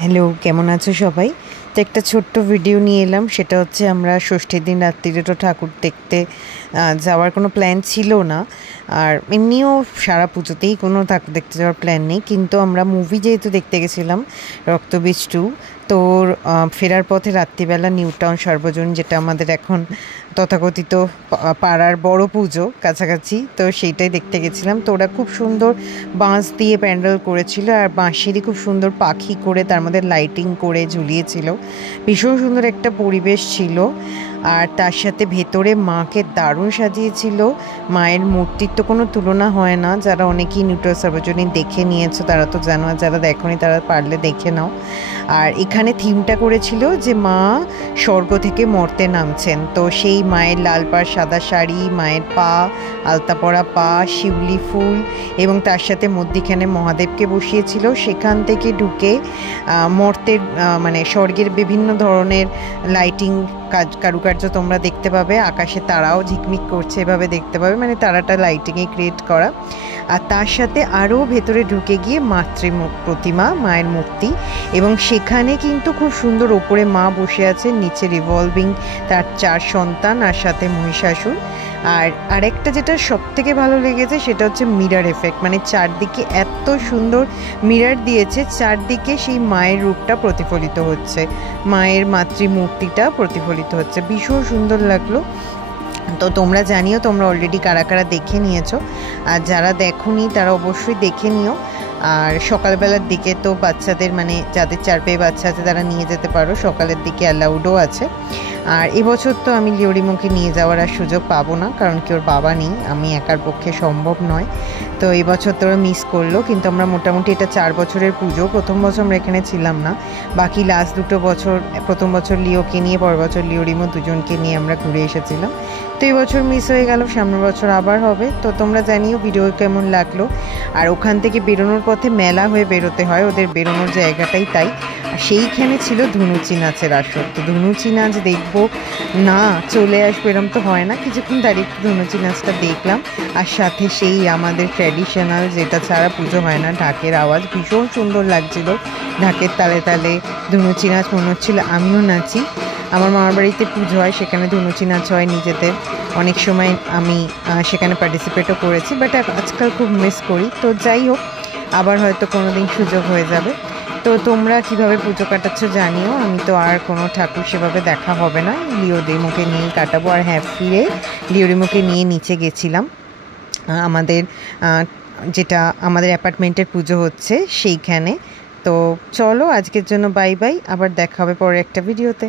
Hello, কেমন আছো সবাই? তো একটা ছোট্ট ভিডিও নিয়ে এলাম। সেটা হচ্ছে আমরা ষষ্ঠীর দিন রাত্রিরে তো ঠাকুর দেখতে যাওয়ার কোনো প্ল্যান ছিল না। আর এমনিও সারা পুজোতেই কোনো ঠাকুর দেখতে যাওয়ার প্ল্যান নেই, কিন্তু আমরা মুভি যেহেতু দেখতে গেছিলাম রক্তবীজ 2, তো ফেরার পথে রাত্রিবেলা নিউ টাউন সর্বজনীন, যেটা আমাদের এখন তথাকথিত পাড়ার বড় পুজো কাছাকাছি, তো সেইটাই দেখতে গেছিলাম। তো ওরা খুব সুন্দর বাঁশ দিয়ে প্যান্ডেল করেছিল, আর বাঁশেরই খুব সুন্দর পাখি করে তার মধ্যে লাইটিং করে ঝুলিয়েছিল। ভীষণ সুন্দর একটা পরিবেশ ছিল। আর তার সাথে ভেতরে মাকে দারুণ সাজিয়েছিল। মায়ের মূর্তির তো কোনো তুলনা হয় না। যারা অনেকেই নিউ টাউন সর্বজনীন দেখে নিয়েছো তারা তো জানো, আর যারা দেখোনি তারা পারলে দেখে নাও। আর এখানে থিমটা করেছিল যে মা স্বর্গ থেকে মর্তে নামছেন, তো সেই মায়ের লাল পাড় সাদা শাড়ি, মায়ের পা আলতা পরা পা, শিউলি ফুল, এবং তার সাথে মধ্যিখানে মহাদেবকে বসিয়েছিল। সেখান থেকে ঢুকে মর্তের মানে স্বর্গের বিভিন্ন ধরনের লাইটিং কারুকার্য তোমরা দেখতে পাবে। আকাশে তারাও ঝিকমিক করছে, এভাবে দেখতে পাবে, মানে তারাটা লাইটিংয়ে ক্রিয়েট করা। আর তার সাথে আরও ভেতরে ঢুকে গিয়ে মাতৃ প্রতিমা, মায়ের মূর্তি, এবং সেখানে কিন্তু খুব সুন্দর ওপরে মা বসে আছে, নিচে রিভলভিং তার 4 সন্তান আর সাথে মহিষাসুর। আর আরেকটা যেটা সব থেকে ভালো লেগেছে সেটা হচ্ছে মিরর এফেক্ট, মানে চারদিকে এত সুন্দর মিরর দিয়েছে, চারদিকে সেই মায়ের রূপটা প্রতিফলিত হচ্ছে, মায়ের মাতৃমূর্তিটা প্রতিফলিত হচ্ছে। ভীষণ সুন্দর লাগলো। তো তোমরা জানিও তোমরা অলরেডি কারা কারা দেখে নিয়েছো, আর যারা দেখোনি তারা অবশ্যই দেখে নিও। আর সকালবেলার দিকে তো বাচ্চাদের, মানে যাদের 4 পেয়ে বাচ্চা আছে তারা নিয়ে যেতে পারো, সকালের দিকে অ্যালাউডও আছে। আর এবছর তো আমি লিওরিমোকে নিয়ে যাওয়ার আর সুযোগ পাবো না, কারণ কি ওর বাবা নেই, আমি একার পক্ষে সম্ভব নয়। তো এবছর তো ওরা মিস করলো, কিন্তু আমরা মোটামুটি এটা 4 বছরের পুজো। প্রথম বছর আমরা এখানে ছিলাম না, বাকি লাস্ট 2 বছর, প্রথম বছর লিওকে নিয়ে, পরের বছর লিওরিমো, দুজনকে নিয়ে আমরা ঘুরে এসেছিলাম। তো এই বছর মিস হয়ে গেল, সামনের বছর আবার হবে। তো তোমরা জানিও ভিডিও কেমন লাগলো। আর ওখান থেকে বেরোনোর পথে মেলা হয়ে বেরোতে হয়, ওদের বেরোনোর জায়গাটাই তাই। আর সেইখানে ছিল ধুনুচি নাচের আসর। তো ধুনুচি নাচ দেখবো না চলে আসবো এরম তো হয় না, কিছুক্ষণ দাঁড়িয়ে একটু ধুনুচি নাচটা দেখলাম। আর সাথে সেই আমাদের ট্র্যাডিশনাল, যেটা ছাড়া পুজো হয় না, ঢাকের আওয়াজ ভীষণ সুন্দর লাগছিল। ঢাকের তালে তালে ধুনুচি নাচ, মনে হচ্ছিল আমিও নাচি। আমার মামার বাড়িতে পুজো হয়, সেখানে ধুনুচি নাচ হয় নিজেদের, অনেক সময় আমি সেখানে পার্টিসিপেটও করেছি, বাট আজকাল খুব মিস করি। তো যাই হোক, আবার হয়তো কোনো দিন সুযোগ হয়ে যাবে। তো তোমরা কিভাবে পুজো কাটাচ্ছ জানিও। আমি তো আর কোনো ঠাকুর সেভাবে দেখা হবে না, লিওরিমোকে নিয়েই কাটাবো। আর হ্যাঁ, ফিরে লিওরিমোকে নিয়ে নিচে গেছিলাম আমাদের যেটা আমাদের অ্যাপার্টমেন্টের পুজো হচ্ছে সেইখানে। তো চলো আজকের জন্য বাই বাই, আবার দেখা হবে পরে একটা ভিডিওতে।